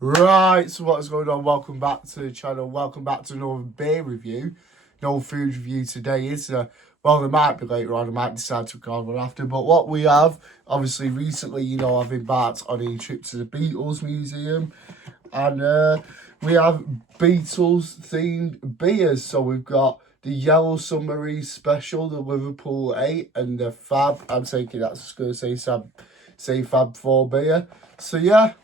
Right, so what's going on? Welcome back to the channel. Welcome back to another beer review. No food review today is well, there might be later on. I might decide to record one after. But what we have, obviously, recently, I've embarked on a trip to the Beatles Museum. And we have Beatles themed beers. So we've got the Yellow Submarine Special, the Liverpool 8, and the Fab. I'm taking that's just going to say Fab 4 beer. So yeah.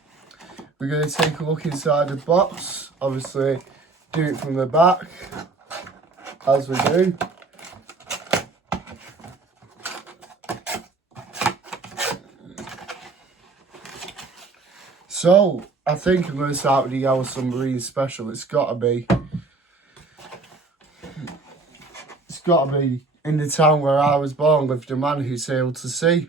We're going to take a look inside the box. Obviously, do it from the back, as we do. So, I think I'm going to start with the Yellow Submarine Special. It's got to be in the town where I was born, lived a man who sailed to sea.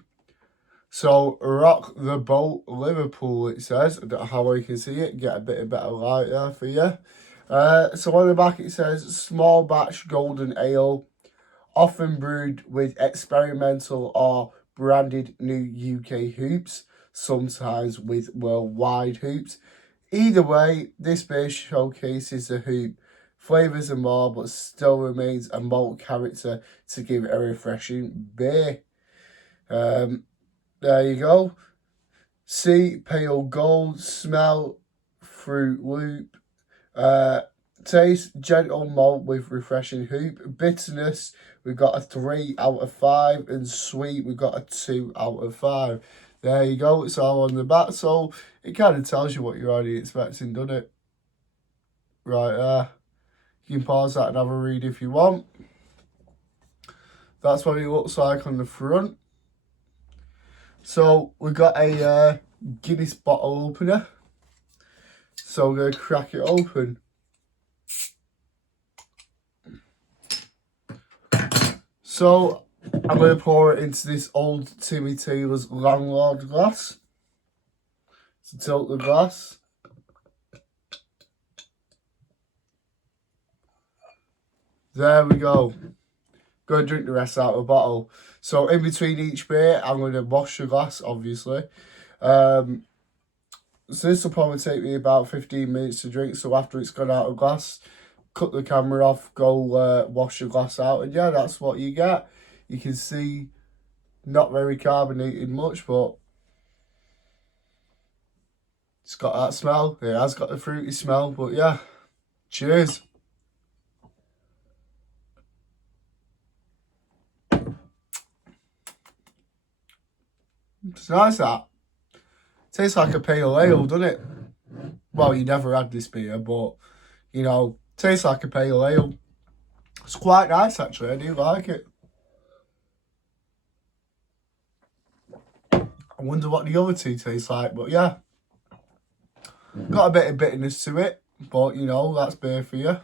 So, rock the boat, Liverpool, it says. I don't know how well you can see it. Get a bit of better light there for you. So, on the back it says, small batch golden ale, often brewed with experimental or branded new UK hoops, sometimes with worldwide hoops. Either way, this beer showcases the hoop flavours and more, but still remains a malt character to give it a refreshing beer. There you go. See, pale gold, smell, fruit loop. Taste, gentle malt with refreshing hoop. Bitterness, we've got a 3 out of 5. And sweet, we've got a 2 out of 5. There you go, it's all on the back. So it kind of tells you what you're already expecting, doesn't it? Right there. You can pause that and have a read if you want. That's what it looks like on the front. So we've got a Guinness bottle opener. So we're going to crack it open. So I'm going to pour it into this old Timmy Taylor's Landlord glass. So tilt the glass. There we go. Go and drink the rest out of the bottle. So in between each beer, I'm going to wash the glass, obviously. So this will probably take me about 15 minutes to drink. So after it's gone out of glass, cut the camera off, go wash the glass out. And yeah, that's what you get. You can see not very carbonated much, but it's got that smell. It has got the fruity smell, but yeah. Cheers. It's nice, that. Tastes like a pale ale, doesn't it? Well, you never had this beer, but, tastes like a pale ale. It's quite nice, actually. I do like it. I wonder what the other two taste like, but yeah. Got a bit of bitterness to it, but, that's beer for you.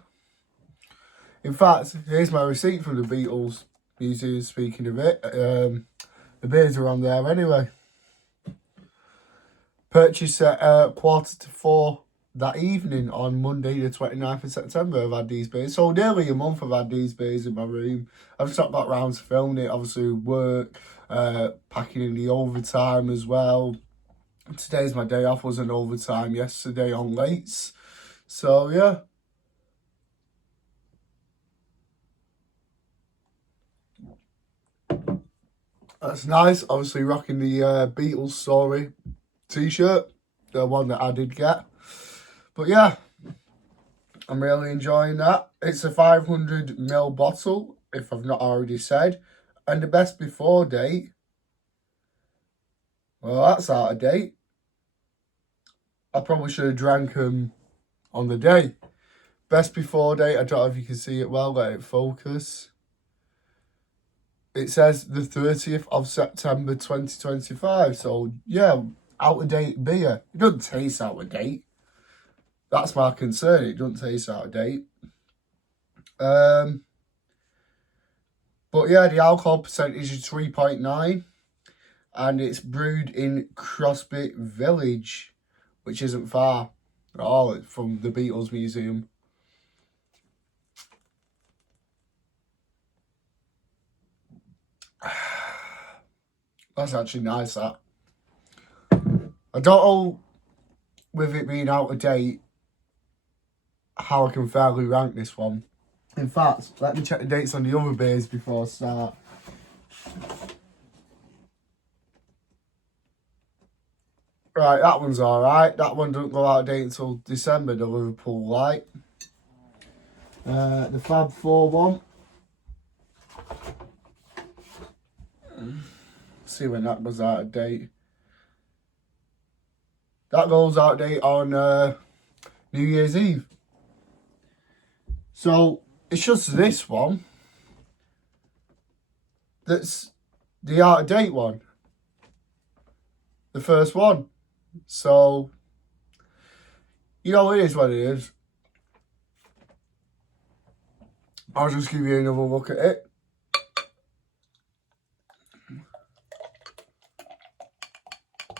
In fact, here's my receipt from the Beatles Museum, speaking of it. The beers are on there anyway. Purchased at 3:45 that evening on Monday the 29th of September. I've had these beers. So nearly a month I've had these beers in my room. I've just not got round to filming it. Obviously work, packing in the overtime as well. Today's my day off. Was an overtime yesterday on lates. So yeah. That's nice. Obviously rocking the Beatles Story t-shirt. The one that I did get. But yeah, I'm really enjoying that. It's a 500ml bottle, if I've not already said. And the best before date, well, that's out of date. I probably should have drank them on the day. Best before date, I don't know if you can see it well, let it focus. It says the 30th of September 2025. So, yeah, out of date beer. It doesn't taste out of date. That's my concern. It doesn't taste out of date. But yeah, the alcohol percentage is 3.9. And it's brewed in Crosby Village, which isn't far at all from the Beatles Museum. That's actually nice, that. I don't know with it being out of date, how I can fairly rank this one. In fact, let me check the dates on the other beers before I start. Right, that one's alright. That one doesn't go out of date until December, the Liverpool Light. The Fab 4 one. See when that goes out of date. That goes out of date on New Year's Eve. So it's just this one that's the out of date one. The first one. So, you know, it is what it is. I'll just give you another look at it.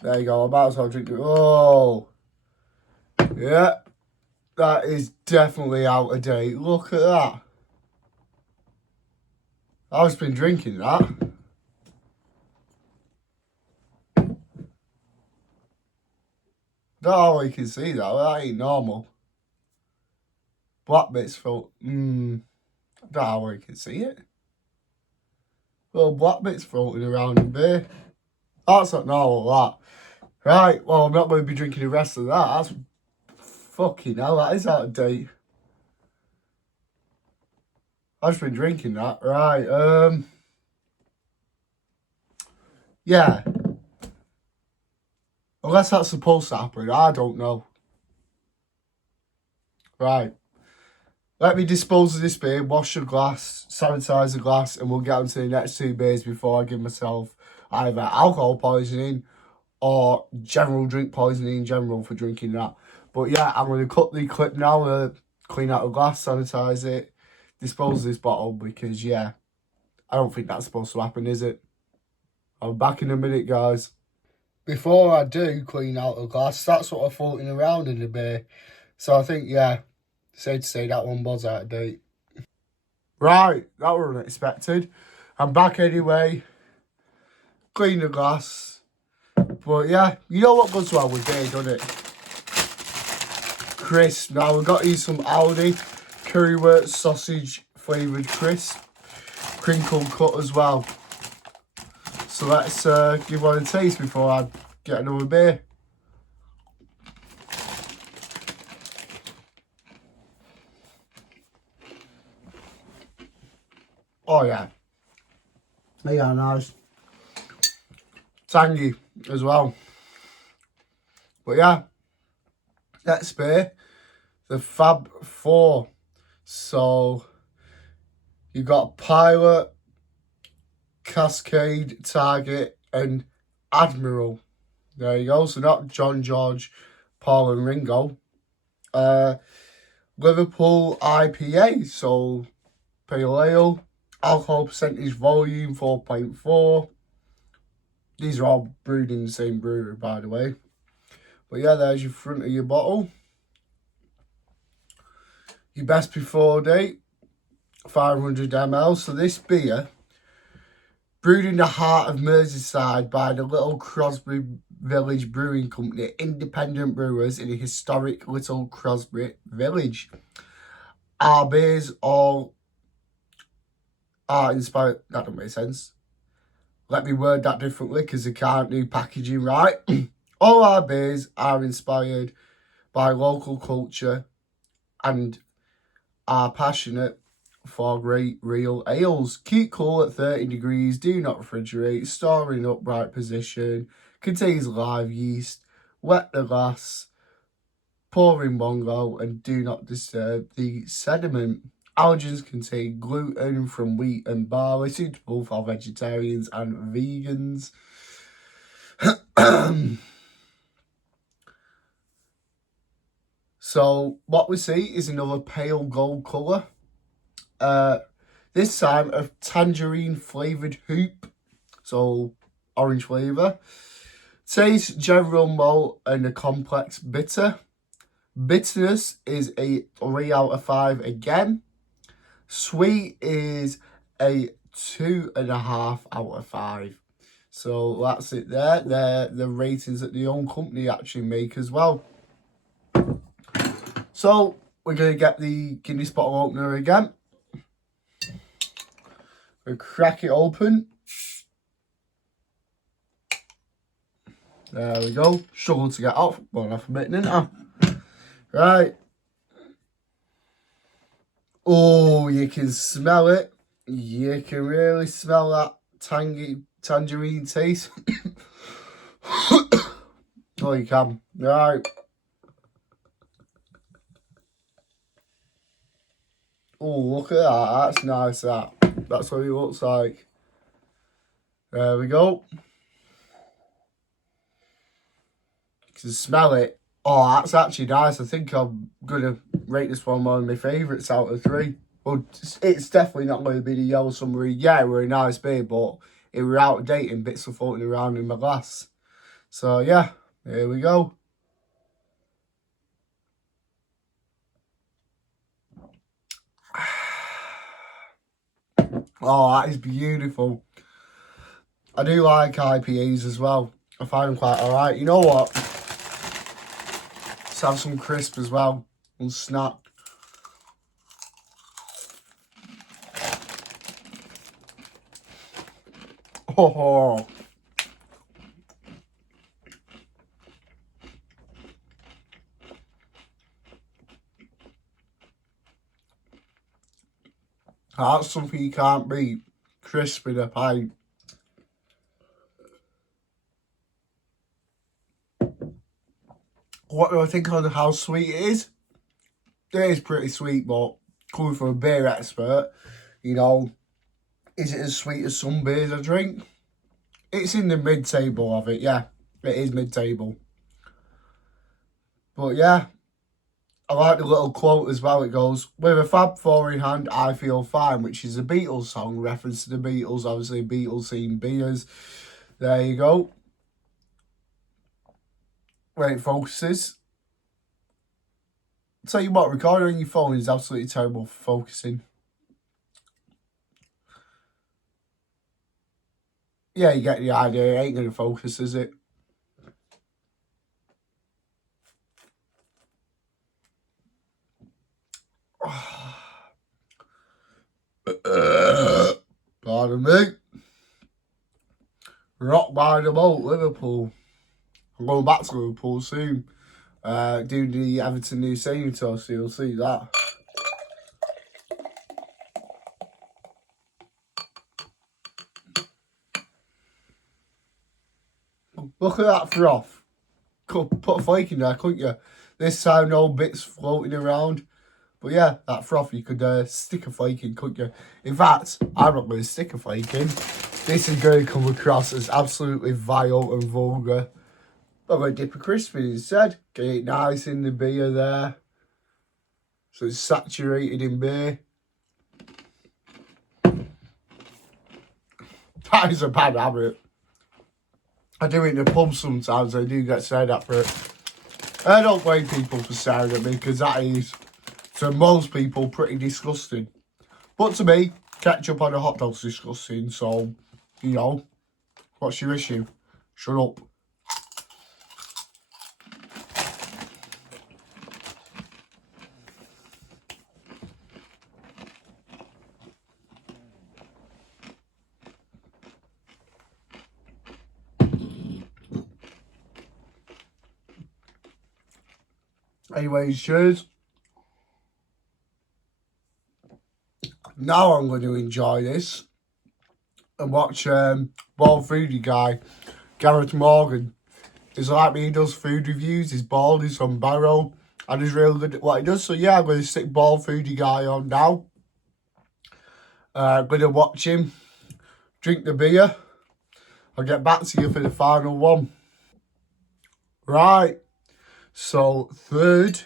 There you go, I might as well drink it. Oh, yeah, that is definitely out of date. Look at that. I've just been drinking that. Don't know how you can see that. That ain't normal. Black bits float. Don't know how you can see it. Little black bits floating around in beer. That's not normal, that. Right, well, I'm not going to be drinking the rest of that. That's fucking hell, that is out of date. I've just been drinking that. Right, yeah. Unless that's supposed to happen, I don't know. Right. Let me dispose of this beer, wash the glass, sanitise the glass, and we'll get on to the next two beers before I give myself either alcohol poisoning or general drink poisoning in general for drinking that. But yeah, I'm going to cut the clip now, clean out the glass, sanitise it, dispose of this bottle because, yeah, I don't think that's supposed to happen, is it? I'll be back in a minute, guys. Before I do clean out the glass, that's what I'm floating around in the beer. So I think, yeah, safe to say that one was out of date. Right, that was unexpected. I'm back anyway. Clean the glass. But yeah, you know what goes well with beer, doesn't it? Crisp. Now we've got to use some Aldi currywurst sausage flavoured crisp. Crinkle cut as well. So let's give one a taste before I get another beer. Oh yeah. They are nice. Tangy as well. But yeah, next beer, the Fab 4. So you got Pilot, Cascade, Target, and Admiral. There you go. So not John, George, Paul, and Ringo. Liverpool IPA. So pale ale. Alcohol percentage volume 4.4. These are all brewed in the same brewery, by the way. But yeah, there's your front of your bottle. Your best before date, 500 ml. So this beer, brewed in the heart of Merseyside by the Little Crosby Village Brewing Company, independent brewers in a historic Little Crosby Village. Our beers all are inspired. That doesn't make sense. Let me word that differently because I can't do packaging right. All our beers are inspired by local culture and are passionate for great real ales. Keep cool at 30 degrees, do not refrigerate, store in upright position, contains live yeast, wet the glass, pour in bongo, and do not disturb the sediment. Allergens contain gluten from wheat and barley, suitable for vegetarians and vegans. So what we see is another pale gold colour. This time a tangerine flavoured hoop. So orange flavour. Taste, general malt and a complex bitter. Bitterness is a 3 out of 5 again. Sweet is a 2.5 out of 5. So that's it there. They're the ratings that the own company actually make as well. So we're going to get the Guinness bottle opener again. We'll crack it open. There we go. Struggle to get off. Well, enough a bit, didn't I? Right. Oh, you can smell it. You can really smell that tangerine taste. Oh, you can. Right. Oh, look at that. That's nice, that. That's what it looks like. There we go. You can smell it. Oh, that's actually nice. I think I'm going to rate this one of my favourites out of 3. Well, it's definitely not going to be the Yellow Submarine. Yeah, it were a nice beer, but it were out of date and bits were floating around in my glass. So, yeah, here we go. Oh, that is beautiful. I do like IPAs as well. I find them quite alright. You know what? Let's have some crisp as well. And snack. Oh. That's something you can't beat. Crisp in a pint. What do I think on how sweet it is? It is pretty sweet, but coming from a beer expert, you know, is it as sweet as some beers I drink? It's in the mid-table of it, yeah. It is mid-table. But yeah, I like the little quote as well. It goes, with a Fab Four in hand, I feel fine, which is a Beatles song, reference to the Beatles, obviously Beatles themed beers. There you go. Where it focuses. I'll tell you what, recording on your phone is absolutely terrible for focusing. Yeah, you get the idea. It ain't going to focus, is it? Pardon me. Rock by the boat, Liverpool. I'm going back to Liverpool soon. Doing the Everton New Stadium tour, so you'll see that. Look at that froth. Could put a flake in there, couldn't you? This time, no bits floating around. But yeah, that froth, you could stick a flake in, couldn't you? In fact, I'm not going to stick a flake in. This is going to come across as absolutely vile and vulgar. I'm going to dip a crisp in instead. Get it nice in the beer there. So it's saturated in beer. That is a bad habit. I do it in the pub sometimes. I do get stared at for it. I don't blame people for staring at me because that is, to most people, pretty disgusting. But to me, ketchup on a hot dog's disgusting. So, you know, what's your issue? Shut up. Anyways, cheers. Now I'm going to enjoy this and watch Bald Foodie guy, Gareth Morgan. He's like me, he does food reviews. He's bald, he's from Barrow, and he's really good at what he does. So yeah, I'm going to stick Bald Foodie guy on now. I'm going to watch him, drink the beer. I'll get back to you for the final one. Right, so third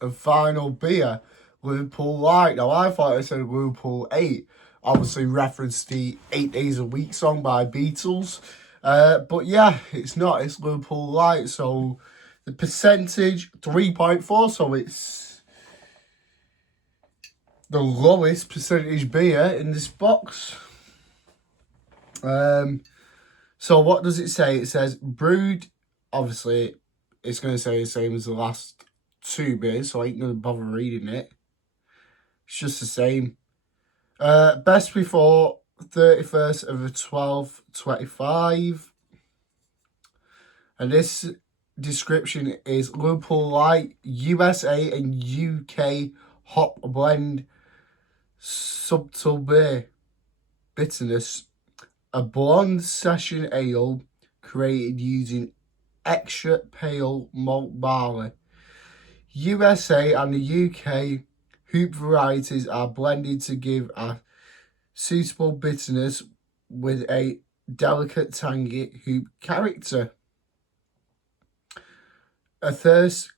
and final beer, Liverpool Light. Now I thought I said Liverpool 8. Obviously referenced the 8 Days a Week song by Beatles. But yeah, it's not. It's Liverpool Light. So the percentage, 3.4. So it's the lowest percentage beer in this box. So what does it say? It says brewed. Obviously, it's going to say the same as the last 2 beers, so I ain't going to bother reading it. It's just the same. Best before 31st of the 12th, 25. And this description is Liverpool Light, USA and UK hop blend, subtle beer, bitterness. A blonde session ale created using extra pale malt barley. USA and the UK hoop varieties are blended to give a suitable bitterness with a delicate tangy hoop character. A thirst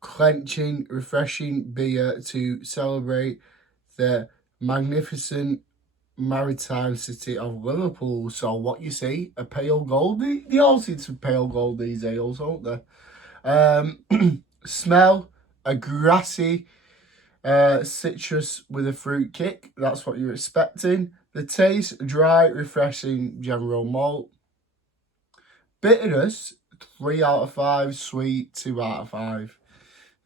quenching, refreshing beer to celebrate the magnificent maritime city of Liverpool. So what you see, a pale gold. They all seem to pale gold these ales, don't they? Smell, a grassy citrus with a fruit kick. That's what you're expecting. The taste, dry, refreshing, general malt. Bitterness, 3 out of 5. Sweet, 2 out of 5.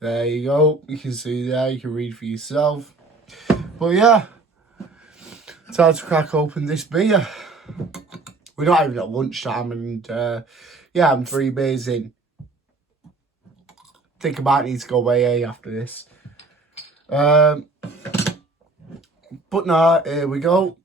There you go. You can see there. You can read for yourself. But yeah, time to crack open this beer. We're not even at lunchtime, and yeah, I'm 3 beers in. Think I might need to go away after this. But now, here we go.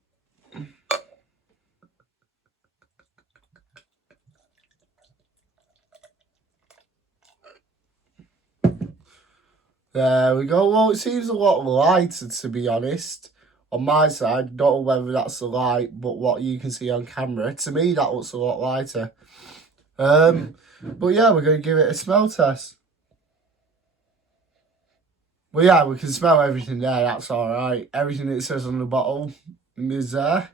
There we go. Well, it seems a lot lighter, to be honest. On my side, don't know whether that's the light, but what you can see on camera, to me, that looks a lot lighter. But yeah, we're going to give it a smell test. Well, yeah, we can smell everything there. That's all right. Everything it says on the bottle is there.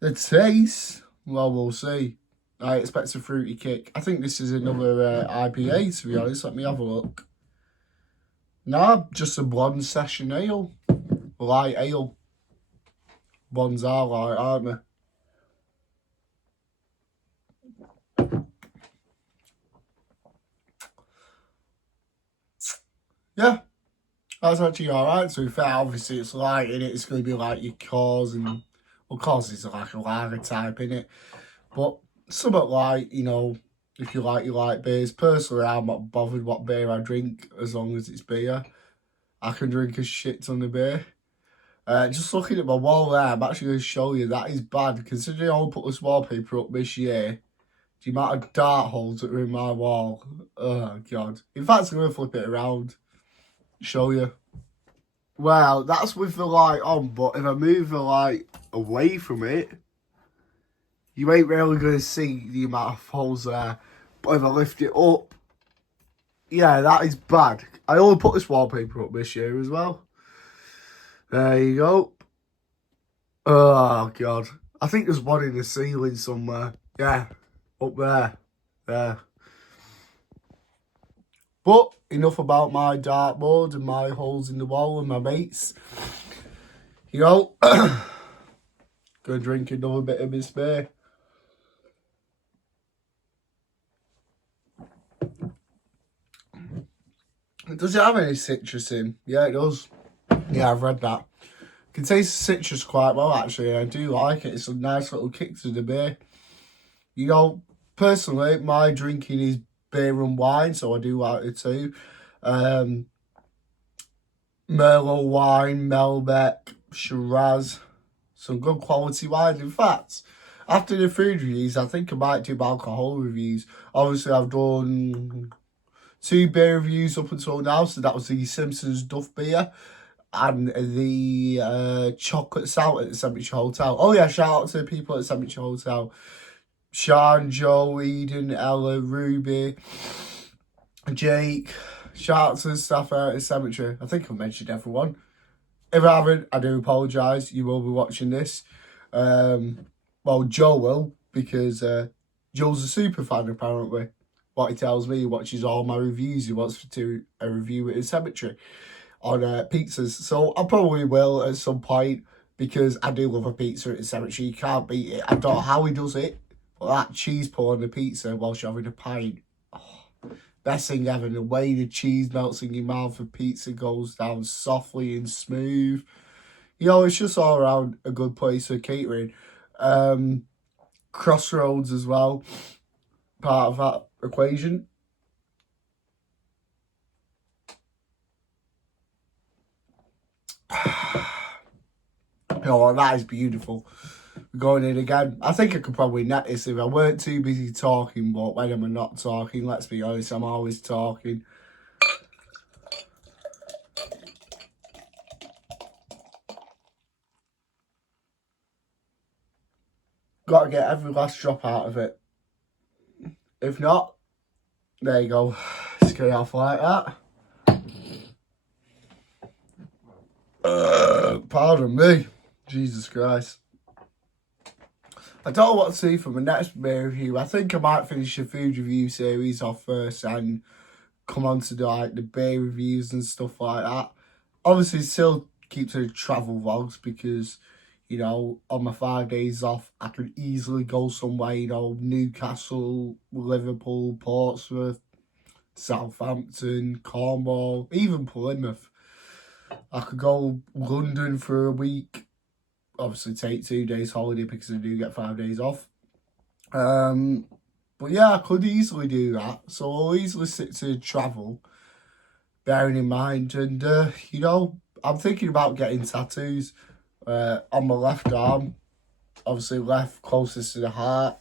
The taste, well, we'll see. I expect a fruity kick. I think this is another IPA, to be honest. Let me have a look. Nah, just a blonde session ale. Light ale. Blondes are light, aren't they? Yeah. That's actually alright, to be fair. Obviously, it's light in it. It's going to be like your cause and... Well, cause is like a lager type in it. But somewhat light, you know, if you like your light beers. Personally, I'm not bothered what beer I drink as long as it's beer. I can drink a shit ton of beer. Just looking at my wall there, I'm actually going to show you that is bad. Considering I put this wallpaper up this year, the amount of dart holes that are in my wall. Oh, God. In fact, I'm going to flip it around. Show you. Well, that's with the light on, but if I move the light away from it, you ain't really going to see the amount of holes there. But if I lift it up, yeah, that is bad. I only put this wallpaper up this year as well. There you go. Oh, God. I think there's one in the ceiling somewhere. Yeah, up there. There. But enough about my dartboard and my holes in the wall and my mates. You know, go drink another bit of this beer. Does it have any citrus in? Yeah, it does. Yeah, I've read that. It can taste the citrus quite well, actually, and I do like it. It's a nice little kick to the beer. You know, personally, my drinking is beer and wine, so I do like it too. Merlot wine, Malbec, Shiraz, some good quality wine. In fact, after the food reviews, I think I might do alcohol reviews. Obviously, I've done 2 beer reviews up until now, so that was the Simpsons Duff beer and the chocolate stout at the Cemetery Hotel. Oh yeah, shout out to the people at the Cemetery Hotel. Sean, Joe, Eden, Ella, Ruby, Jake. Shout out to the staff out at the cemetery. I think I've mentioned everyone. If I haven't, I do apologise. You will be watching this. Well, Joe will, because Joe's a super fan, apparently. What he tells me, he watches all my reviews. He wants to do a review at the cemetery on pizzas. So I probably will at some point, because I do love a pizza at the cemetery. You can't beat it. I don't know how he does it, but that cheese pull on the pizza whilst you're having a pint. Oh, best thing ever. The way the cheese melts in your mouth, the pizza goes down softly and smooth. You know, it's just all around a good place for catering. Crossroads as well, part of that equation. Oh, that is beautiful. We're going in again. I think I could probably net this if I weren't too busy talking, but when I'm not talking, let's be honest, I'm always talking. Got to get every last drop out of it. If not, there you go. Skate off like that. Pardon me. Jesus Christ. I don't know what to see for my next beer review. I think I might finish the food review series off first and come on to the beer reviews and stuff like that. Obviously, still keep to the travel vlogs because, you know, on my 5 days off, I could easily go somewhere, you know, Newcastle, Liverpool, Portsmouth, Southampton, Cornwall, even Plymouth. I could go London for a week. Obviously, take 2 days holiday because I do get 5 days off. But yeah, I could easily do that. So I'll easily stick to travel, bearing in mind. And, you know, I'm thinking about getting tattoos on my left arm. Obviously, left closest to the heart.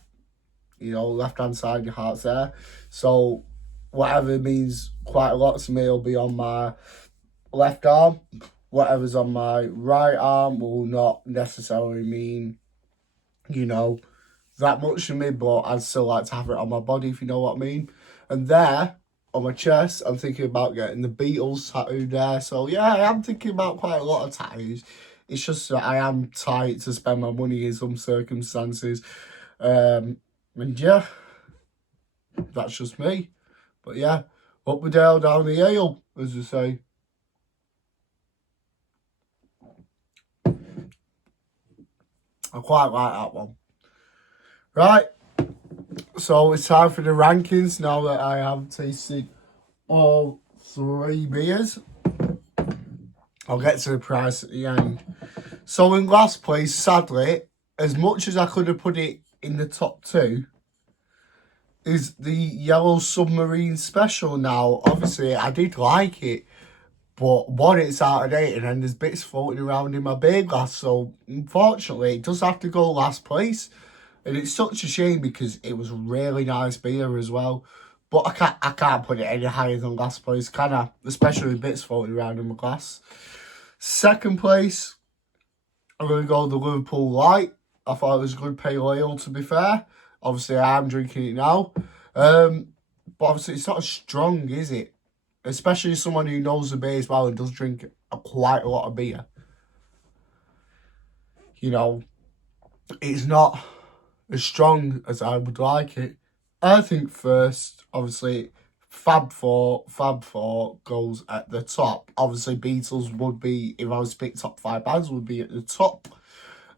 You know, left-hand side, your heart's there. So whatever means quite a lot to me will be on my left arm. Whatever's on my right arm will not necessarily mean, you know, that much to me, but I'd still like to have it on my body, if you know what I mean. And there, on my chest, I'm thinking about getting the Beatles tattooed there. So yeah, I am thinking about quite a lot of tattoos. It's just that I am tight to spend my money in some circumstances. And yeah, that's just me. But yeah, up the dale, down the ale, as they say. I quite like that one. Right, so it's time for the rankings now that I have tasted all 3 beers. I'll get to the price at the end. So in last place, sadly, as much as I could have put it in the top 2, is the Yellow Submarine Special now. Obviously, I did like it. But one, it's out of date, and then there's bits floating around in my beer glass. So, unfortunately, it does have to go last place. And it's such a shame because it was a really nice beer as well. But I can't put it any higher than last place, can I? Especially with bits floating around in my glass. Second place, I'm going to go the Liverpool Light. I thought it was a good pale ale, to be fair. Obviously, I am drinking it now. But obviously, it's not as strong, is it? Especially someone who knows the beer as well and does drink quite a lot of beer. You know, it's not as strong as I would like it. I think first, obviously, Fab Four goes at the top. Obviously, Beatles would be, if I was to pick top 5 bands, would be at the top.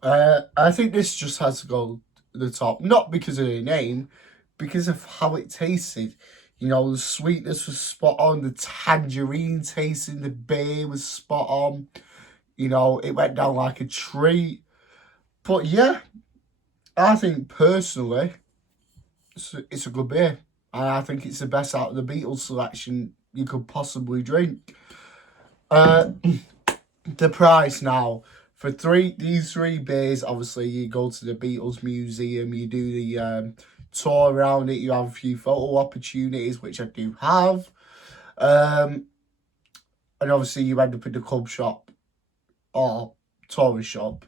I think this just has to go at the top. Not because of the name, because of how it tasted. You know, the sweetness was spot on. The tangerine taste in the beer was spot on. You know, it went down like a treat. But yeah, I think personally, it's a good beer. And I think it's the best out of the Beatles selection you could possibly drink. The price now. For these 3 beers, obviously, you go to the Beatles Museum, you do the tour around it, you have a few photo opportunities, which I do have. And obviously, you end up in the club shop or tourist shop.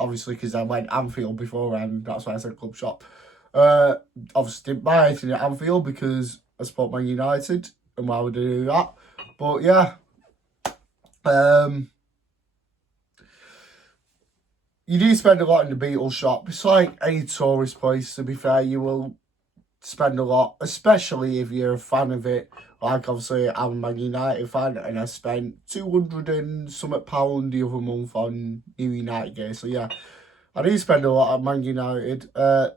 Obviously, because I went Anfield beforehand, that's why I said club shop. Obviously, didn't buy anything at Anfield because I support Man United, and why would I do that? But yeah. You do spend a lot in the Beatles shop. It's like any tourist place, to be fair. You will spend a lot, especially if you're a fan of it. Like, obviously, I'm a Man United fan, and I spent £200 and something the other month on New United gear. So, yeah, I do spend a lot at Man United.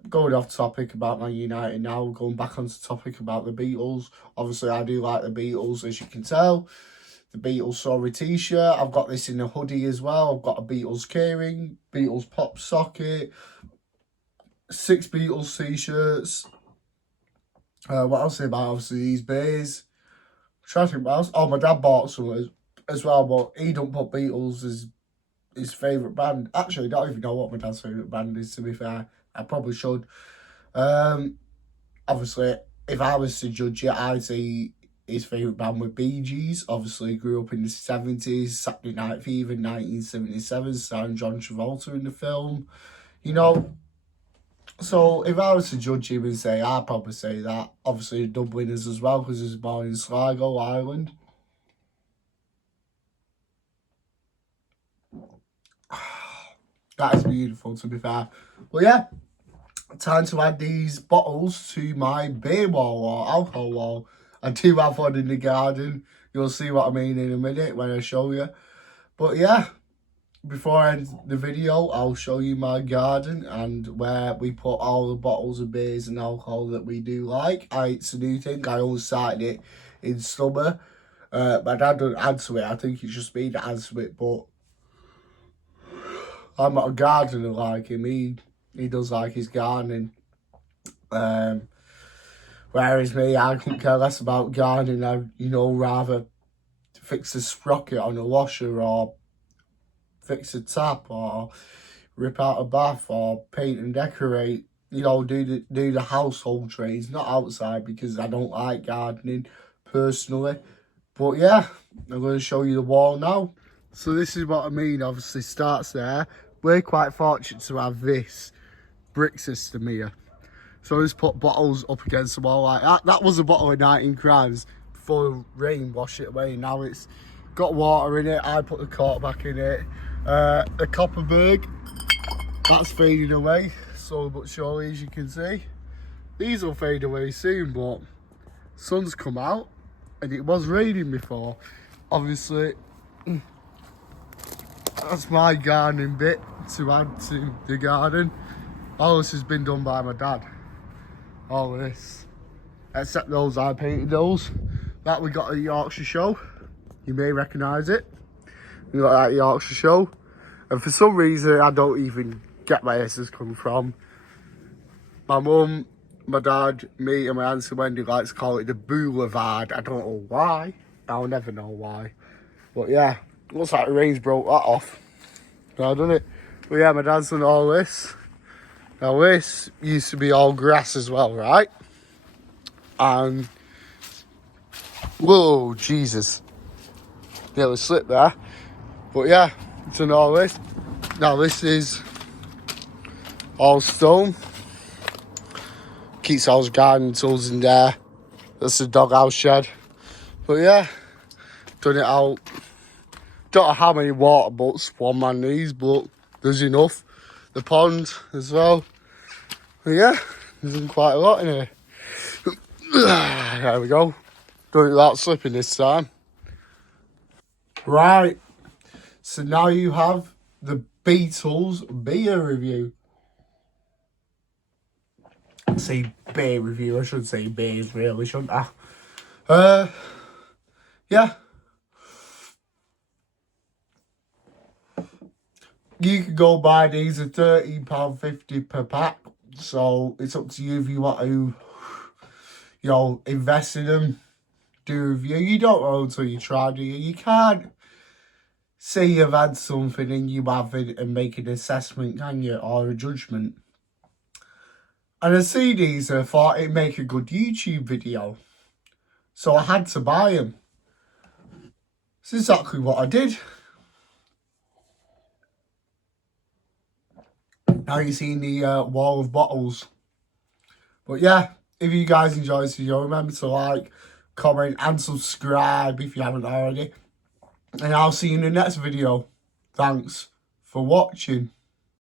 Going off topic about Man United now, going back onto topic about the Beatles. Obviously, I do like the Beatles, as you can tell. The Beatles Sorry t-shirt. I've got this in a hoodie as well. I've got a Beatles keyring, Beatles pop socket, 6 Beatles t-shirts. What else about obviously these beers? Trying to think what else. Oh, my dad bought some as well, but he don't put Beatles as his favourite band. Actually, I don't even know what my dad's favourite band is, to be fair. I probably should. Obviously, if I was to judge it, I'd say his favourite band were Bee Gees. Obviously, he grew up in the 70s, Saturday Night Fever, 1977, starring John Travolta in the film. You know, so if I was to judge him and say, I'd probably say that. Obviously, the Dubliners as well, because he was born in Sligo, Ireland. That is beautiful, to be fair. But yeah, time to add these bottles to my beer wall or alcohol wall. I do have one in the garden. You'll see what I mean in a minute when I show you. But yeah, before I end the video, I'll show you my garden and where we put all the bottles of beers and alcohol that we do like. It's a new thing. I always started it in summer. My dad doesn't add to it. I think it's just me that adds to it, but I'm not a gardener like him. He does like his gardening. Whereas me, I couldn't care less about gardening. I, rather fix a sprocket on a washer or fix a tap or rip out a bath or paint and decorate. Do the household trades, not outside, because I don't like gardening personally. But yeah, I'm going to show you the wall now. So this is what I mean, obviously starts there. We're quite fortunate to have this brick system here. So I just put bottles up against the wall like that. That was a bottle of 19 crowns before rain washed it away. Now it's got water in it. I put the cork back in it. The Copperberg, that's fading away slowly but surely, as you can see. These will fade away soon, but sun's come out and it was raining before. Obviously, that's my gardening bit to add to the garden. All this has been done by my dad. All of this. Except those, I painted those. That we got at the Yorkshire show. You may recognise it. We got that Yorkshire show. And for some reason, I don't even get where this has come from. My mum, my dad, me and my auntie Wendy likes to call it the boulevard. I don't know why. I'll never know why. But yeah, looks like the rain's broke that off. Now done it. But yeah, my dad's done all this. Now this used to be all grass as well, right? And whoa, Jesus. Nearly slipped there. But yeah, done all this. Now this is all stone. Keeps all his garden tools in there. That's the doghouse shed. But yeah, done it out. Don't know how many water butts one man needs, but there's enough. The pond as well. But yeah, there's been quite a lot in here. There we go. Done it without slipping this time. Right. So now you have the Beatles beer review. Say beer review. I should say beers really, shouldn't I? Yeah. You can go buy these at £13.50 per pack. So it's up to you if you want to, invest in them, do a review. You don't know until you try, do you? You can't say you've had something and you haven't and make an assessment, can you? Or a judgment. And I see these and I thought it'd make a good YouTube video. So I had to buy them. That's exactly what I did. Now you've seen the wall of bottles. But yeah, if you guys enjoyed this video, remember to like, comment and subscribe if you haven't already. And I'll see you in the next video. Thanks for watching.